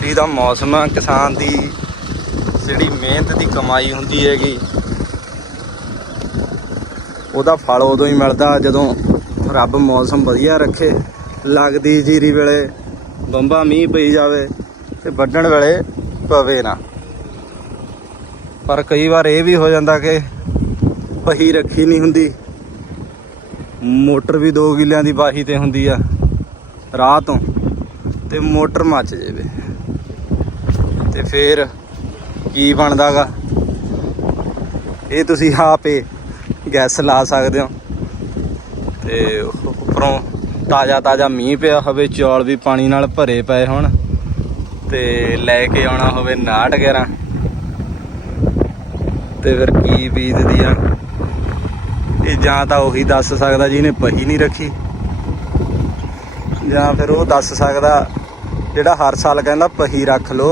ਜੀਰੀ ਦਾ ਮੌਸਮ ਆ, ਕਿਸਾਨ ਦੀ ਜਿਹੜੀ ਮਿਹਨਤ ਦੀ ਕਮਾਈ ਹੁੰਦੀ ਹੈਗੀ, ਉਹਦਾ ਫਲ ਉਦੋਂ ਹੀ ਮਿਲਦਾ ਜਦੋਂ ਰੱਬ ਮੌਸਮ ਵਧੀਆ ਰੱਖੇ। ਲੱਗਦੀ ਜੀਰੀ ਵੇਲੇ ਬੰਬਾ ਮੀਂਹ ਪਈ ਜਾਵੇ ਤੇ ਵੱਢਣ ਵੇਲੇ ਪਵੇ ਨਾ। ਪਰ ਕਈ ਵਾਰ ਇਹ ਵੀ ਹੋ ਜਾਂਦਾ ਕਿ ਪਹੀ ਰੱਖੀ ਨਹੀਂ ਹੁੰਦੀ। ਮੋਟਰ ਵੀ 2 ਕਿੱਲਿਆਂ ਦੀ ਬਾਹੀ ਤੇ ਹੁੰਦੀ ਆ, ਰਾਹ ਤੋਂ ਤੇ ਮੋਟਰ ਮੱਚ ਜਾਵੇ। ਤੇ ਫੇਰ ਕੀ ਬਣਦਾਗਾ? ਇਹ ਤੁਸੀਂ ਆਪੇ ਗੈਸ ਲਾ ਸਕਦੇ ਹੋ। ਤੇ ਉੱਪਰੋਂ ਤਾਜ਼ਾ ਤਾਜ਼ਾ ਮੀਂਹ ਪਿਆ ਹੋਵੇ, ਚੌਲ ਵੀ ਪਾਣੀ ਨਾਲ ਭਰੇ ਪਏ ਹੋਣ, ਤੇ ਲੈ ਕੇ ਆਉਣਾ ਹੋਵੇ 911 ਤੇ ਫਿਰ ਕੀ ਬੀਤਦੀ ਆ? ਇਹ ਜਾਂ ਤਾਂ ਉਹੀ ਦੱਸ ਸਕਦਾ ਜਿਹਨੇ ਪਹੀ ਨਹੀਂ ਰੱਖੀ। ਜਾਂ ਫਿਰ ਉਹ ਦੱਸ ਸਕਦਾ ਜਿਹੜਾ ਹਰ ਸਾਲ ਕਹਿੰਦਾ ਪਹੀ ਰੱਖ ਲੋ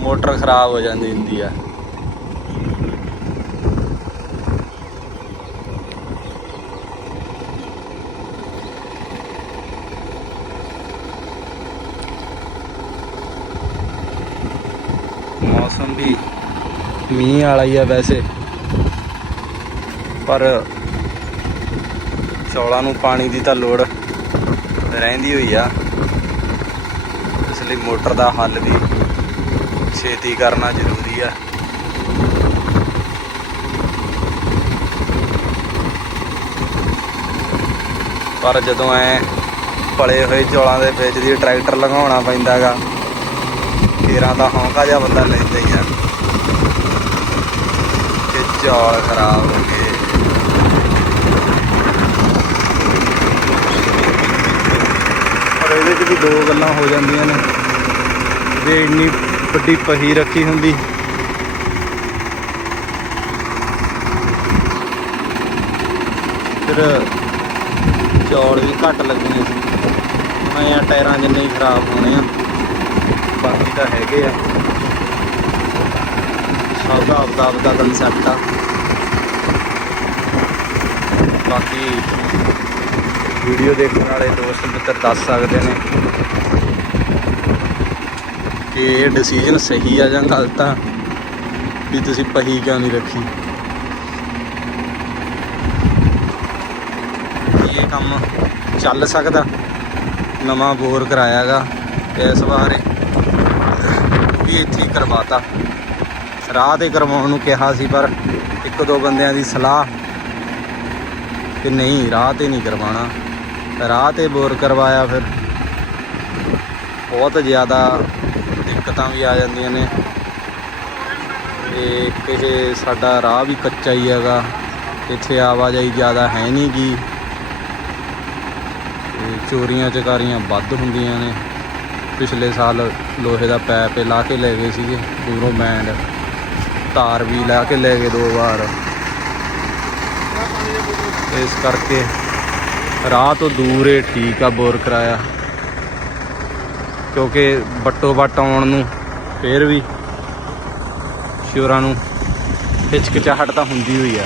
ਮੋਟਰ ਖਰਾਬ ਹੋ ਜਾਂਦੀ ਹੁੰਦੀ ਆ। ਮੌਸਮ ਵੀ ਮੀਂਹ ਵਾਲਾ ਹੀ ਆ ਵੈਸੇ। ਪਰ ਚੌਲਾਂ ਨੂੰ ਪਾਣੀ ਦੀ ਤਾਂ ਲੋੜ ਰਹਿੰਦੀ ਹੋਈ ਆ। ਇਸ ਲਈ ਮੋਟਰ ਦਾ ਹੱਲ ਵੀ ਛੇਤੀ ਕਰਨਾ ਜ਼ਰੂਰੀ ਆ। ਪਰ ਜਦੋਂ ਐ ਪਲੇ ਹੋਏ ਚੌਲਾਂ ਦੇ ਵਿੱਚ ਦੀ ਟਰੈਕਟਰ ਲਗਾਉਣਾ ਪੈਂਦਾਗਾ ਫੇਰਾਂ ਦਾ ਹੌਂਕਾ ਜਿਹਾ ਬੰਦਾ ਲੈਂਦਾ ਹੀ ਆ। ਕਿ ਚੌਲ ਖਰਾਬ ਹੋ ਗਏ। ਪਰ ਇਹਦੇ 'ਚ ਵੀ ਦੋ ਗੱਲਾਂ ਹੋ ਜਾਂਦੀਆਂ ਨੇ। ਜੇ ਇੰਨੀ ਵੱਡੀ ਪਹੀ ਰੱਖੀ ਹੁੰਦੀ। ਫਿਰ ਚੌਲ ਵੀ ਘੱਟ ਲੱਗਣੇ ਸੀ। ਆਇਆ ਟਾਇਰਾਂ ਜਿੰਨੇ ਹੀ ਖਰਾਬ ਹੋਣੇ ਆ। ਬਾਕੀ ਤਾਂ ਹੈਗੇ ਆ। ਸਭ ਦਾ ਆਪਦਾ ਆਪਦਾ ਕਨਸੈਪਟ ਆ। ਬਾਕੀ ਵੀਡੀਓ ਦੇਖਣ ਵਾਲੇ ਦੋਸਤ ਮਿੱਤਰ ਦੱਸ ਸਕਦੇ ਨੇ। ਕਿ ਇਹ ਡਿਸੀਜਨ ਸਹੀ ਆ ਜਾਂ ਗਲਤ ਆ, ਵੀ ਤੁਸੀਂ ਪਹੀ ਕਿਉਂ ਨਹੀਂ ਰੱਖੀ? ਇਹ ਕੰਮ ਚੱਲ ਸਕਦਾ, ਨਵਾਂ ਬੋਰ ਕਰਾਇਆਗਾ ਇਸ ਵਾਰ ਵੀ ਇੱਥੇ ਹੀ ਕਰਵਾਤਾ। ਰਾਹ ਤੇ ਕਰਵਾਉਣ ਨੂੰ ਕਿਹਾ ਸੀ, ਪਰ ਇੱਕ ਦੋ ਬੰਦਿਆਂ ਦੀ ਸਲਾਹ ਕਿ ਨਹੀਂ, ਰਾਹ ਤੇ ਨਹੀਂ ਕਰਵਾਉਣਾ। ਰਾਹ ਤੇ ਬੋਰ ਕਰਵਾਇਆ ਫਿਰ। ਬਹੁਤ ਜ਼ਿਆਦਾ ਦਿੱਕਤਾਂ ਵੀ ਆ ਜਾਂਦੀਆਂ ਨੇ। ਤੇ ਇਹ ਸਾਡਾ ਰਾਹ ਵੀ ਕੱਚਾ ਹੀ ਹੈਗਾ। ਇੱਥੇ ਆਵਾਜਾਈ ਜ਼ਿਆਦਾ ਹੈ ਨਹੀਂ ਗੀ। ਚੋਰੀਆਂ ਚਕਾਰੀਆਂ ਵੱਧ ਹੁੰਦੀਆਂ ਨੇ। ਪਿਛਲੇ ਸਾਲ ਲੋਹੇ ਦਾ ਪੈਪ ਲਾ ਕੇ ਲੈ ਗਏ ਸੀਗੇ। ਦੂਰੋਂ ਬੈਂਡ ਤਾਰ ਵੀ ਲਾ ਕੇ ਲੈ ਗਏ ਦੋ ਵਾਰ। ਇਸ ਕਰਕੇ ਰਾਹ ਤੋਂ ਦੂਰ ਏ ਠੀਕ ਆ ਬੋਰ ਕਰਾਇਆ। ਕਿਉਂਕਿ ਬੱਟੋ ਬੱਟ ਆਉਣ ਨੂੰ ਫੇਰ ਵੀ ਸ਼ੋਰਾਂ ਨੂੰ ਹਿਚਕਿਚਾਹਟ ਤਾਂ ਹੁੰਦੀ ਹੋਈ ਆ।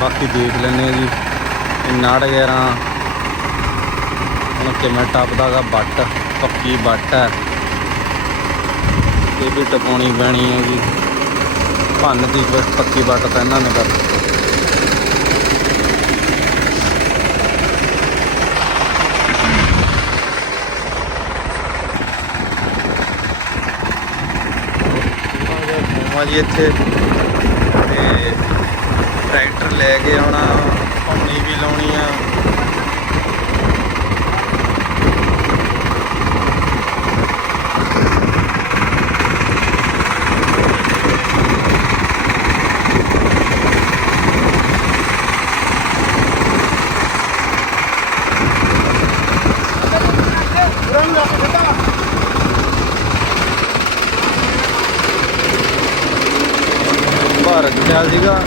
ਬਾਕੀ ਦੇਖ ਲੈਂਦੇ ਆ ਜੀ, ਇਹ ਨਾੜ ਗੈਰਾਂ। ਹੁਣ ਕਿਵੇਂ ਟੱਪਦਾਗਾ ਬੱਟ ਪੱਕੀ ਬੱਟ ਹੈ ਇਹ ਵੀ ਟਪਾਉਣੀ ਪੈਣੀ ਹੈ ਜੀ। ਭੰਨ ਦੀ ਪੱਕੀ ਬੱਟ ਤਾਂ ਇਹਨਾਂ ਨੇ ਕਰ ਮਾ ਜੀ ਇੱਥੇ। ਤੇ ਟਰੈਕਟਰ ਲੈ ਕੇ ਆਉਣਾ ਪਾਣੀ ਵੀ ਲਾਉਣੀ ਆ।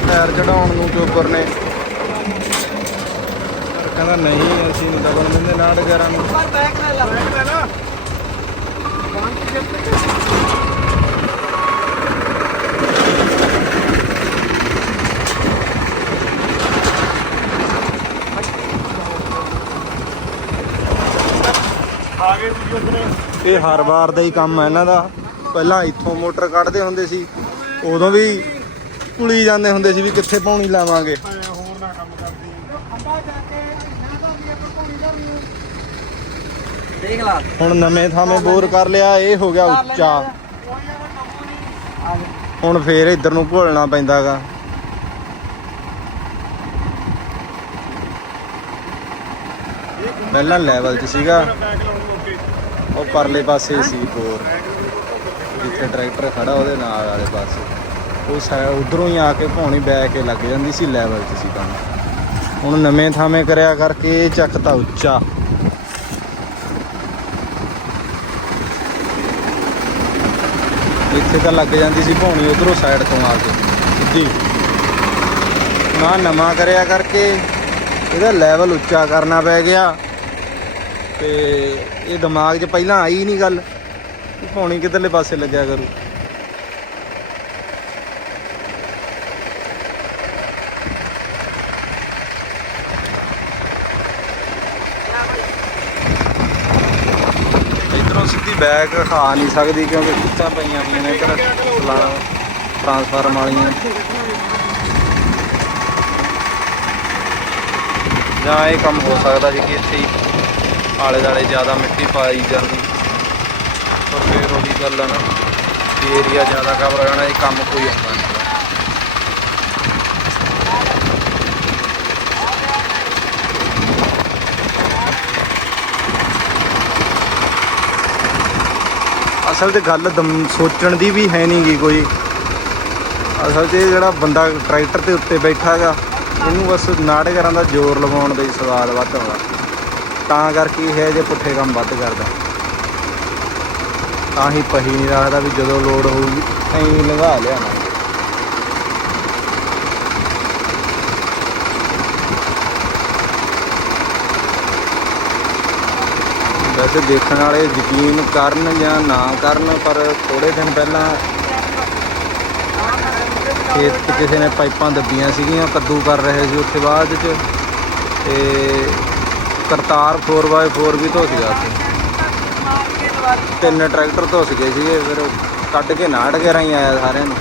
ਟਾਇਰ ਚੜਾਉਣ ਨੂੰ ਚੋਪਰ ਨੇ। ਕਹਿੰਦਾ ਨਹੀਂ ਅਸੀਂ ਨਹੀਂ ਦਬਣ ਦਿੰਦੇ ਨਾ ਡਗਾਰਾਂ ਨੂੰ ਪਰ ਬੈਕ ਨਾ ਲਾ ਬੈਕ ਨਾ ਇਹ ਹਰ ਵਾਰ ਦਾ ਹੀ ਕੰਮ ਹੈ ਇਹਨਾਂ ਦਾ। ਪਹਿਲਾਂ ਇੱਥੋਂ ਮੋਟਰ ਕੱਢਦੇ ਹੁੰਦੇ ਸੀ ਉਦੋਂ ਵੀ ਕੁਲੀ ਜਾਂਦੇ ਹੁੰਦੇ ਸੀ ਵੀ ਕਿੱਥੇ ਪਾਣੀ ਲਾਵਾਂਗੇ। ਹੋਰ ਨਾ ਕੰਮ ਕਰਦੀ ਦੇਖ ਲਾ। ਹੁਣ ਨਵੇਂ ਥਾਵੇਂ ਬੋਰ ਕਰ ਲਿਆ ਇਹ ਹੋ ਗਿਆ ਉੱਚਾ। ਹੁਣ ਫੇਰ ਇੱਧਰ ਨੂੰ ਘੋਲਣਾ ਪੈਂਦਾਗਾ। ਪਹਿਲਾਂ ਲੈਵਲ 'ਚ ਸੀਗਾ। ਉਹ ਪਰਲੇ ਪਾਸੇ ਸੀ ਬੋਰ। ਜਿੱਥੇ ਟਰੈਕਟਰ ਖੜਾ ਉਹਦੇ ਨਾਲ ਵਾਲੇ ਪਾਸੇ। ਉਹ ਸਾ ਉਧਰੋਂ ਹੀ ਆ ਕੇ ਭੌਣੀ ਬੈ ਕੇ ਲੱਗ ਜਾਂਦੀ ਸੀ ਲੈਵਲ 'ਚ ਸੀ ਕੰਮ ਹੁਣ ਨਵੇਂ ਥਾਵੇਂ ਕਰਿਆ ਕਰਕੇ ਇਹ ਚੱਕ ਤਾਂ ਉੱਚਾ। ਇੱਥੇ ਤਾਂ ਲੱਗ ਜਾਂਦੀ ਸੀ ਭੌਣੀ ਉਧਰੋਂ ਸਾਈਡ ਤੋਂ ਆ ਕੇ। ਸਿੱਧੀ ਨਾ ਨਵਾਂ ਕਰਿਆ ਕਰਕੇ ਇਹਦਾ ਲੈਵਲ ਉੱਚਾ ਕਰਨਾ ਪੈ ਗਿਆ। ਤੇ ਇਹ ਦਿਮਾਗ 'ਚ ਪਹਿਲਾਂ ਆਈ ਨਹੀਂ ਗੱਲ। ਕਿ ਭੌਣੀ ਕਿੱਧਰਲੇ ਪਾਸੇ ਲੱਗਿਆ ਕਰੂ ਇਧਰੋਂ ਸਿੱਧੀ ਬੈਕ ਖਾ ਨਹੀਂ ਸਕਦੀ ਕਿਉਂਕਿ ਖਿੱਚਾਂ ਪਈਆਂ ਹੋਈਆਂ ਨੇ ਇੱਧਰ ਸਲਾਣਾ ਟਰਾਂਸਫਾਰਮ ਵਾਲੀਆਂ। ਜਾਂ ਇਹ ਕੰਮ ਹੋ ਸਕਦਾ ਜੀ ਕਿ ਇੱਥੇ ਹੀ ਆਲੇ ਦਾਲੇ ਜ਼ਿਆਦਾ ਮਿੱਟੀ ਪਾਈ ਜਾਂਦੀ। ਪਰ ਫੇਰ ਉਹਦੀ ਗੱਲ ਆ ਨਾ ਏਰੀਆ ਜ਼ਿਆਦਾ ਕਵਰ ਹੋਣਾ ਇਹ ਕੰਮ ਕੋਈ ਹੁੰਦਾ ਨਹੀਂ। ਅਸਲ ਤੇ ਗੱਲ ਦਮ ਸੋਚਣ ਦੀ ਵੀ ਹੈ ਨਹੀਂ ਗੀ ਕੋਈ। ਅਸਲ 'ਚ ਜਿਹੜਾ ਬੰਦਾ ਟਰੈਕਟਰ ਦੇ ਉੱਤੇ ਬੈਠਾ ਹੈਗਾ ਇਹਨੂੰ ਬਸ ਨਾੜੇ ਨਾਟਕਰਾਂ ਦਾ ਜ਼ੋਰ ਲਗਾਉਣ ਦਾ ਹੀ ਸਵਾਦ ਵੱਧ ਆਉਂਦਾ। ਤਾਂ ਕਰਕੇ ਇਹ ਜੇ ਪੁੱਠੇ ਕੰਮ ਵੱਧ ਕਰਦਾ। ਤਾਂ ਹੀ ਪਹੀ ਨਹੀਂ ਰੱਖਦਾ ਵੀ ਜਦੋਂ ਲੋੜ ਹੋਊਗੀ, ਐਂ ਲੰਘਾ ਲਿਆ ਨਾ ਵੈਸੇ ਦੇਖਣ ਵਾਲੇ ਯਕੀਨ ਕਰਨ ਜਾਂ ਨਾ ਕਰਨ, ਪਰ ਥੋੜੇ ਦਿਨ ਪਹਿਲਾਂ ਖੇਤ 'ਚ ਕਿਸੇ ਨੇ ਪਾਈਪਾਂ ਦੱਬੀਆਂ ਸੀਗੀਆਂ, ਕੱਦੂ ਕਰ ਰਹੇ ਸੀ ਉੱਥੇ ਬਾਅਦ 'ਚ ਤੇ ਕਰਤਾਰ 4x4 ਵੀ ਧੁੱਸ ਗਿਆ ਉੱਥੇ। ਤਿੰਨ ਟਰੈਕਟਰ ਧੁੱਸ ਗਏ ਸੀਗੇ, ਫਿਰ ਕੱਢ ਕੇ ਨਾੜ ਕੇ ਰਾਈ ਆਇਆ ਸਾਰਿਆਂ ਨੂੰ।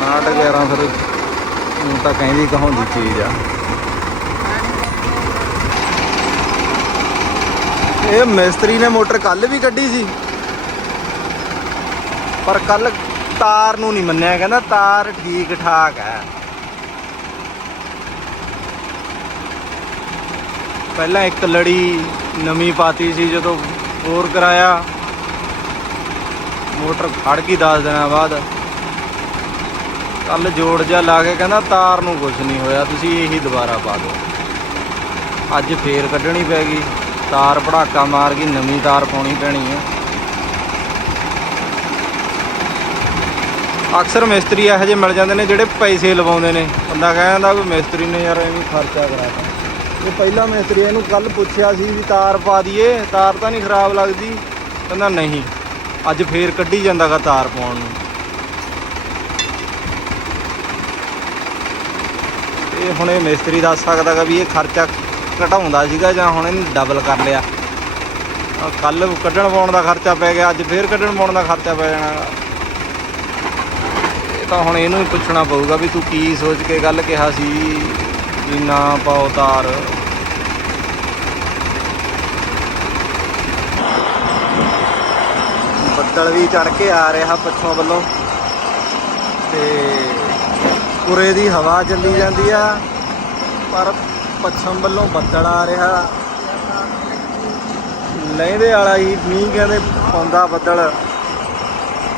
ਨਾੜ ਕੇ ਰਾਂ ਫਿਰ ਤਾਂ ਕਹਿੰਦੀ ਕਹਾਉਂਦੀ ਚੀਜ਼ ਆ। ਇਹ ਮਿਸਤਰੀ ਨੇ ਮੋਟਰ ਕੱਲ ਵੀ ਕੱਢੀ ਸੀ। ਪਰ ਕੱਲ ਤਾਰ ਨੂੰ ਨਹੀਂ ਮੰਨਿਆ, ਕਹਿੰਦਾ ਤਾਰ ਠੀਕ ਠਾਕ ਹੈ। ਪਹਿਲਾਂ ਇੱਕ ਲੜੀ ਨਵੀਂ ਪਾਤੀ ਸੀ, ਜਦੋਂ ਹੋਰ ਕਰਾਇਆ। ਮੋਟਰ ਖੜ ਗਈ 10 ਦਿਨਾਂ ਬਾਅਦ। ਕੱਲ ਜੋੜ ਜਿਹਾ ਲਾ ਕੇ ਕਹਿੰਦਾ ਤਾਰ ਨੂੰ ਕੁਝ ਨਹੀਂ ਹੋਇਆ, ਤੁਸੀਂ ਇਹੀ ਦੁਬਾਰਾ ਪਾ ਦਿਓ। ਅੱਜ ਫੇਰ ਕੱਢਣੀ ਪੈ ਗਈ। ਤਾਰ ਭੜਾਕਾ ਮਾਰ ਗਈ, ਨਵੀਂ ਤਾਰ ਪਾਉਣੀ ਪੈਣੀ ਹੈ। ਅਕਸਰ ਮਿਸਤਰੀ ਇਹੋ ਜਿਹੇ ਮਿਲ ਜਾਂਦੇ ਨੇ ਜਿਹੜੇ ਪੈਸੇ ਲਵਾਉਂਦੇ ਨੇ। ਬੰਦਾ ਕਹਿੰਦਾ ਵੀ ਮਿਸਤਰੀ ਨੇ ਯਾਰ ਐਵੇਂ ਖਰਚਾ ਕਰਾਤਾ ਇਹ ਪਹਿਲਾ ਮਿਸਤਰੀ ਇਹਨੂੰ ਕੱਲ ਪੁੱਛਿਆ ਸੀ ਵੀ ਤਾਰ ਪਾ ਦਈਏ, ਤਾਰ ਤਾਂ ਨਹੀਂ ਖਰਾਬ ਲੱਗਦੀ। ਕਹਿੰਦਾ ਨਹੀਂ, ਅੱਜ ਫੇਰ ਕੱਢੀ ਜਾਂਦਾਗਾ ਤਾਰ ਪਾਉਣ ਨੂੰ। ਇਹ ਹੁਣ ਇਹ ਮਿਸਤਰੀ ਦੱਸ ਸਕਦਾਗਾ ਵੀ ਇਹ ਖਰਚਾ ਘਟਾਉਂਦਾ ਸੀਗਾ ਜਾਂ ਹੁਣ ਇਹਨੂੰ ਡਬਲ ਕਰ ਲਿਆ। ਕੱਲ ਕੱਢਣ ਪਾਉਣ ਦਾ ਖਰਚਾ ਪੈ ਗਿਆ, ਅੱਜ ਫੇਰ ਕੱਢਣ ਪਾਉਣ ਦਾ ਖਰਚਾ ਪੈ ਜਾਣਾ। ਇਹ ਤਾਂ ਹੁਣ ਇਹਨੂੰ ਹੀ ਪੁੱਛਣਾ ਪਊਗਾ ਵੀ ਤੂੰ ਕੀ ਸੋਚ ਕੇ ਗੱਲ ਕਿਹਾ ਸੀ ਵੀ ਨਾ ਪਾਓ ਤਾਰ। ਬੱਦਲ ਵੀ ਚੜ ਕੇ ਆ ਰਿਹਾ ਪੱਛੋਂ ਵੱਲੋਂ। ਤੇ ਪੁਰੇ ਦੀ ਹਵਾ ਚੱਲੀ ਜਾਂਦੀ ਆ, ਪਰ ਪੱਛਮ ਵੱਲੋਂ ਬੱਦਲ ਆ ਰਿਹਾ। ਲਹਿੰਦੇ ਵਾਲਾ ਹੀ ਮੀਂਹ ਕਹਿੰਦੇ ਪਾਉਂਦਾ ਬੱਦਲ।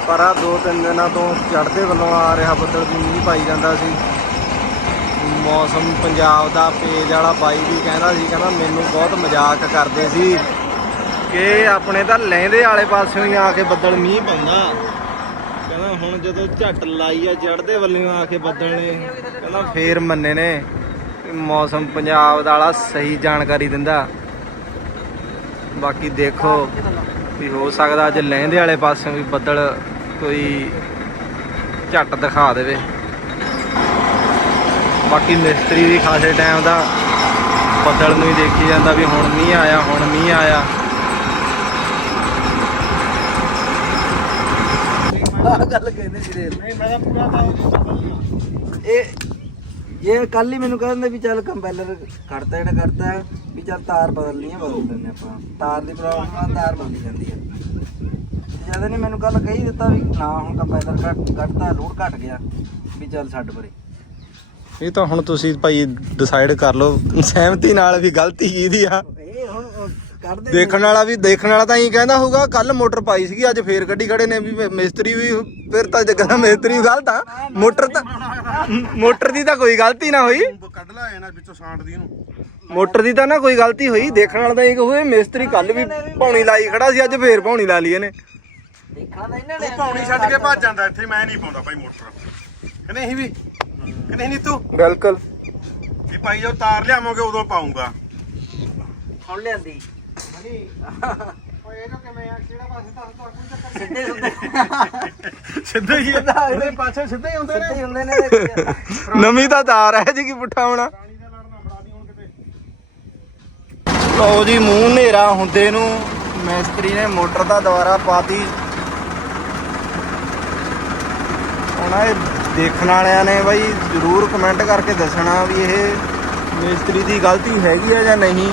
ਪਰ ਆ ਦੋ ਤਿੰਨ ਦਿਨਾਂ ਤੋਂ ਚੜ੍ਹਦੇ ਵੱਲੋਂ ਆ ਰਿਹਾ ਬੱਦਲ ਵੀ ਮੀਂਹ ਪਾਈ ਜਾਂਦਾ ਸੀ। ਮੌਸਮ ਪੰਜਾਬ ਦਾ ਪੇਜ ਵਾਲਾ ਬਾਈ ਵੀ ਕਹਿੰਦਾ ਸੀ, ਕਹਿੰਦਾ ਮੈਨੂੰ ਬਹੁਤ ਮਜ਼ਾਕ ਕਰਦੇ ਸੀ ਕਿ ਆਪਣੇ ਤਾਂ ਲਹਿੰਦੇ ਵਾਲੇ ਪਾਸਿਓਂ ਹੀ ਆ ਕੇ ਬੱਦਲ ਮੀਂਹ ਪਾਉਂਦਾ। ਕਹਿੰਦਾ ਹੁਣ ਜਦੋਂ ਝੱਟ ਲਾਈ ਆ, ਚੜ੍ਹਦੇ ਵੱਲੋਂ ਆ ਕੇ ਬੱਦਲ ਨੇ, ਕਹਿੰਦਾ ਫੇਰ ਮੰਨੇ ਨੇ। ਮੌਸਮ ਪੰਜਾਬ ਦਾ ਵਾਲਾ ਸਹੀ ਜਾਣਕਾਰੀ ਦਿੰਦਾ। ਬਾਕੀ ਦੇਖੋ ਵੀ ਹੋ ਸਕਦਾ ਅੱਜ ਲਹਿੰਦੇ ਵਾਲੇ ਪਾਸਿਓਂ ਵੀ ਬੱਦਲ ਕੋਈ ਝੱਟ ਦਿਖਾ ਦੇਵੇ। ਬਾਕੀ ਮਿਸਤਰੀ ਵੀ ਖਾਸੇ ਟਾਈਮ ਦਾ ਬੱਦਲ ਨੂੰ ਹੀ ਦੇਖੀ ਜਾਂਦਾ ਵੀ ਹੁਣ ਮੀਂਹ ਆਇਆ ਹੁਣ ਮੀਂਹ ਆਇਆ। ਆਹ ਗੱਲ ਕਹਿੰਦੇ ਵੀਰੇ ਨਹੀਂ ਮੈਂ ਤਾਂ ਪੂਰਾ ਤਾਂ ਉਹਦੀ ਬਦਲ ਇਹ ਇਹ ਕੱਲ ਹੀ ਮੈਨੂੰ ਕਹਿੰਦੇ ਵੀ ਚੱਲ ਕੰਪੈਲਰ ਕੱਢਤਾ ਜਿਹੜਾ ਕੱਢਤਾ, ਵੀ ਚੱਲ ਤਾਰ ਬਦਲਣੀ ਹੈ ਬਦਲ ਲੈਂਦੇ ਆਪਾਂ। ਤਾਰ ਦੀ ਪ੍ਰੋਬਲਮ ਨਾਲ ਤਾਰ ਬਦਲੀ ਜਾਂਦੀ ਹੈ ਜਦ ਨੇ ਮੈਨੂੰ ਕੱਲ ਕਹੀ ਦਿੱਤਾ ਵੀ ਨਾ, ਹੁਣ ਕੰਪੈਲਰ ਕੱਟ ਕੱਢਤਾ ਲੋਡ ਘਟ ਗਿਆ, ਵੀ ਚੱਲ ਛੱਡ ਪਰੇ। ਇਹ ਤਾਂ ਹੁਣ ਤੁਸੀਂ ਭਾਈ ਡਿਸਾਈਡ ਕਰ ਲਓ। ਸਹਿਮਤੀ ਨਾਲ ਵੀ ਗਲਤੀ ਕਿਹਦੀ ਆ? ਕੱਢਦੇ ਦੇਖਣ ਵਾਲਾ ਵੀ ਦੇਖਣ ਵਾਲਾ ਤਾਂ ਇਹੀ ਕਹਿੰਦਾ ਹੋਊਗਾ ਕੱਲ ਮੋਟਰ ਪਾਈ ਸੀਗੀ ਅੱਜ ਫੇਰ ਗੱਡੀ ਖੜੇ ਨੇ ਵੀ ਮਿਸਤਰੀ ਵੀ ਫਿਰ ਤਾਂ ਜਗ੍ਹਾ ਮਿਸਤਰੀ ਗਲਤ ਆ ਮੋਟਰ ਤਾਂ ਮੋਟਰ ਦੀ ਤਾਂ ਕੋਈ ਗਲਤੀ ਨਾ ਹੋਈ। ਕੱਢ ਲਾ ਇਹਨਾਂ ਵਿੱਚੋਂ ਸਾਂਟ ਦੀ ਇਹਨੂੰ। ਮੋਟਰ ਦੀ ਤਾਂ ਨਾ ਕੋਈ ਗਲਤੀ ਹੋਈ ਦੇਖਣ ਵਾਲਾ ਤਾਂ ਇਹ ਕਹੂਏ ਮਿਸਤਰੀ ਕੱਲ ਵੀ ਪੌਣੀ ਲਾਈ ਖੜਾ ਸੀ ਅੱਜ ਫੇਰ ਪੌਣੀ ਲਾ ਲਈ ਇਹਨੇ। ਦੇਖਣਾ ਤਾਂ ਇਹਨਾਂ ਨੇ। ਇਹ ਪੌਣੀ ਛੱਡ ਕੇ ਭੱਜ ਜਾਂਦਾ ਇੱਥੇ ਮੈਂ ਨਹੀਂ ਪਾਉਂਦਾ ਭਾਈ ਮੋਟਰ। ਕਹਿੰਦੇ ਅਸੀਂ ਵੀ ਕਹਿੰਦੇ ਨਹੀਂ ਤੂੰ ਬਿਲਕੁਲ। ਵੀ ਭਾਈ ਜਦੋਂ ਤਾਰ ਲਿਆਵਾਂਗੇ ਉਦੋਂ ਪਾਉਂਗਾ ਹੁਣ ਲਿਆਂਦੀ। ਓਏ ਇਹ ਤਾਂ ਕਿਵੇਂ ਆ? ਕਿਹੜਾ ਪਾਸੇ ਤਾਂ ਕੋਈ ਚੱਕਰ ਸਿੱਧੇ ਸੁੱਧੇ ਸਿੱਧੇ ਹੀ ਇਹਦੇ ਪਾਸੇ ਸਿੱਧੇ ਹੀ ਹੁੰਦੇ ਸਿੱਧੇ ਹੀ ਹੁੰਦੇ ਨੇ ਇਹਦੇ। ਨਵੀਂ ਤਾਂ ਤਾਰ ਹੈ ਜੀ ਕੀ ਪੁੱਠਾ ਹੋਣਾ। ਪਾਣੀ ਦਾ ਲੜਨਾ ਫੜਾ ਦੀ ਹੁਣ ਕਿਤੇ। ਲਓ ਜੀ ਮੂੰਹ ਹਨੇਰਾ ਹੁੰਦੇ ਨੂੰ ਮਿਸਤਰੀ ਨੇ ਮੋਟਰ ਦਾ ਦੁਆਰਾ ਪਾਤੀ। ਹੁਣ ਇਹ ਦੇਖਣ ਵਾਲਿਆਂ ਨੇ ਬਾਈ ਜਰੂਰ ਕਮੈਂਟ ਕਰਕੇ ਦੱਸਣਾ ਵੀ ਇਹ ਮਿਸਤਰੀ ਦੀ ਗਲਤੀ ਹੈਗੀ ਆ ਜਾਂ ਨਹੀਂ।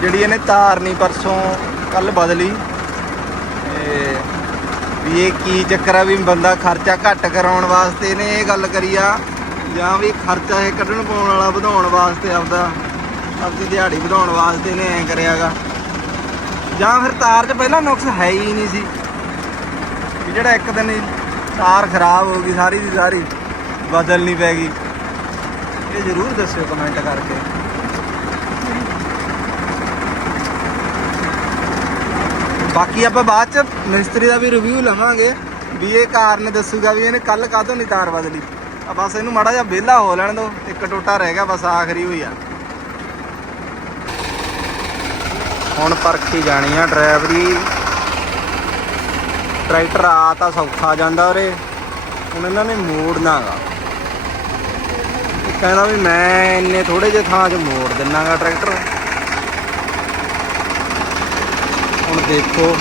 ਜਿਹੜੀ ਇਹਨੇ ਤਾਰ ਨਹੀਂ ਪਰਸੋਂ ਕੱਲ ਬਦਲੀ। ਤੇ ਵੀ ਇਹ ਕੀ ਚੱਕਰ ਆ ਵੀ ਬੰਦਾ ਖਰਚਾ ਘੱਟ ਕਰਾਉਣ ਵਾਸਤੇ ਨੇ ਇਹ ਗੱਲ ਕਰੀ ਆ, ਜਾਂ ਵੀ ਖਰਚਾ ਇਹ ਕੱਢਣ ਪਾਉਣ ਵਾਲਾ ਵਧਾਉਣ ਵਾਸਤੇ ਆਪਦਾ, ਆਪਦੀ ਦਿਹਾੜੀ ਵਧਾਉਣ ਵਾਸਤੇ ਨੇ ਐ ਕਰਿਆਗਾ। ਜਾਂ ਫਿਰ ਤਾਰ 'ਚ ਪਹਿਲਾਂ ਨੁਕਸ ਹੈ ਹੀ ਨਹੀਂ ਸੀ। ਵੀ ਜਿਹੜਾ ਇੱਕ ਦਿਨ ਤਾਰ ਖਰਾਬ ਹੋ ਗਈ, ਸਾਰੀ ਦੀ ਸਾਰੀ ਬਦਲਣੀ ਪੈ ਗਈ। ਇਹ ਜ਼ਰੂਰ ਦੱਸਿਓ ਕਮੈਂਟ ਕਰਕੇ। ਬਾਕੀ ਆਪਾਂ ਬਾਅਦ ਚ ਮਿਸਤਰੀ ਦਾ ਵੀ ਰਿਵਿਊ ਲਵਾਂਗੇ ਵੀ ਇਹ ਕਾਰਨ ਦੱਸੂਗਾ ਵੀ ਇਹਨੇ ਕੱਲ ਕਾਹਤੋਂ ਨਹੀਂ ਤਾਰ ਬਦਲੀ। ਆ ਬਸ ਇਹਨੂੰ ਮਾੜਾ ਜਿਹਾ ਵਿਹਲਾ ਹੋ ਲੈਣ ਦੋ, ਇੱਕ ਟੋਟਾ ਰਹਿ ਗਿਆ, ਬਸ ਆਖਰੀ ਹੋਈ ਆ। ਹੁਣ ਪਰਖੀ ਜਾਣੀ ਆ ਡਰਾਈਵਰੀ। ਟਰੈਕਟਰ ਆ ਤਾਂ ਸੌਖਾ ਜਾਂਦਾ ਉਰੇ। ਹੁਣ ਇਹਨਾਂ ਨੇ ਮੋੜਨਾਗਾ। ਇਹ ਕਹਿੰਦਾ ਵੀ ਮੈਂ ਇੰਨੇ ਥੋੜੇ ਜਿਹੇ ਥਾਂ 'ਚ ਮੋੜ ਦਿੰਨਾਗਾ ਟਰੈਕਟਰ ਹੁਣ ਦੇਖੋ।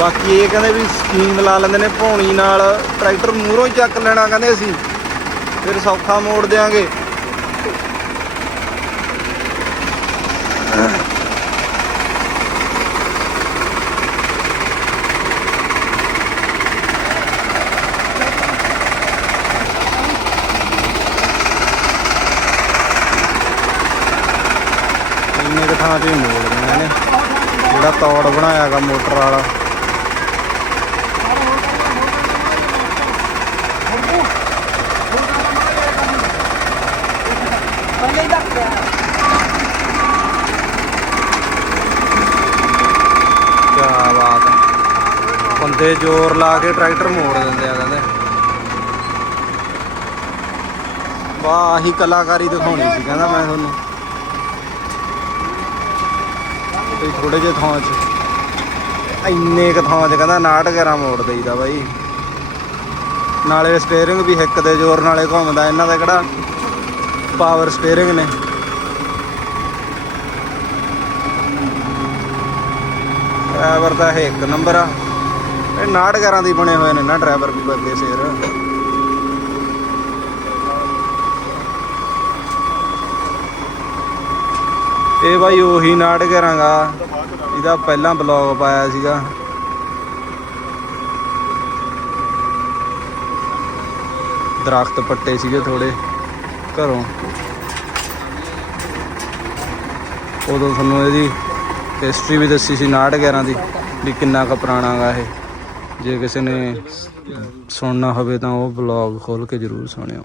ਬਾਕੀ ਇਹ ਕਹਿੰਦੇ ਵੀ ਸਕੀਮ ਲਾ ਲੈਂਦੇ ਨੇ ਭੌਣੀ ਨਾਲ। ਟਰੈਕਟਰ ਮੂਹਰੋਂ ਹੀ ਚੱਕ ਲੈਣਾ ਕਹਿੰਦੇ ਅਸੀਂ। ਫਿਰ ਸੌਖਾ ਮੋੜ ਦਿਆਂਗੇ। ਇੰਨੇ ਕੁ ਥਾਂ 'ਚ ਹੀ ਮੋੜ ਜਿਹੜਾ ਤੌੜ ਬਣਾਇਆਗਾ ਮੋਟਰ ਵਾਲਾ। ਕਿਆ ਬਾਤ ਹੈ ਬੰਦੇ ਜ਼ੋਰ ਲਾ ਕੇ ਟਰੈਕਟਰ ਮੋੜ ਦਿੰਦੇ ਆ ਕਹਿੰਦੇ। ਵਾਹ, ਆਹੀ ਕਲਾਕਾਰੀ ਦਿਖਾਉਣੀ ਸੀ ਕਹਿੰਦਾ ਮੈਂ ਤੁਹਾਨੂੰ। ਤੇ ਥੋੜੇ ਜਿਹੇ ਥਾਂ 'ਚ। ਇੰਨੇ ਕੁ ਥਾਂ 'ਚ ਕਹਿੰਦਾ 911 ਮੋੜ ਦੇਈਦਾ ਬਾਈ। ਨਾਲੇ ਸਟੀਅਰਿੰਗ ਵੀ ਹਿੱਕ ਦੇ ਜ਼ੋਰ ਨਾਲੇ ਘੁੰਮਦਾ, ਇਹਨਾਂ ਦਾ ਕਿਹੜਾ ਪਾਵਰ ਸਟੀਅਰਿੰਗ ਨੇ। ਡਰਾਈਵਰ ਤਾਂ ਇਹ ਇੱਕ ਨੰਬਰ ਆ। ਇਹ 911 ਦੇ ਬਣੇ ਹੋਏ ਨੇ ਨਾ ਡਰਾਈਵਰ ਵੀ ਬੰਦੇ ਸਿਰ। ਇਹ ਬਾਈ ਉਹੀ 911 ਗਾ ਇਹਦਾ ਪਹਿਲਾਂ ਬਲੌਗ ਪਾਇਆ ਸੀਗਾ। ਦਰਖਤ ਪੱਟੇ ਸੀਗੇ ਥੋੜੇ ਘਰੋਂ। ਉਦੋਂ ਤੁਹਾਨੂੰ ਇਹਦੀ ਹਿਸਟਰੀ ਵੀ ਦੱਸੀ ਸੀ 911 ਦੀ, ਵੀ ਕਿੰਨਾ ਕੁ ਪੁਰਾਣਾ ਗਾ ਇਹ। ਜੇ ਕਿਸੇ ਨੇ ਸੁਣਨਾ ਹੋਵੇ ਤਾਂ ਉਹ ਬਲੌਗ ਖੋਲ ਕੇ ਜਰੂਰ ਸੁਣਿਓ।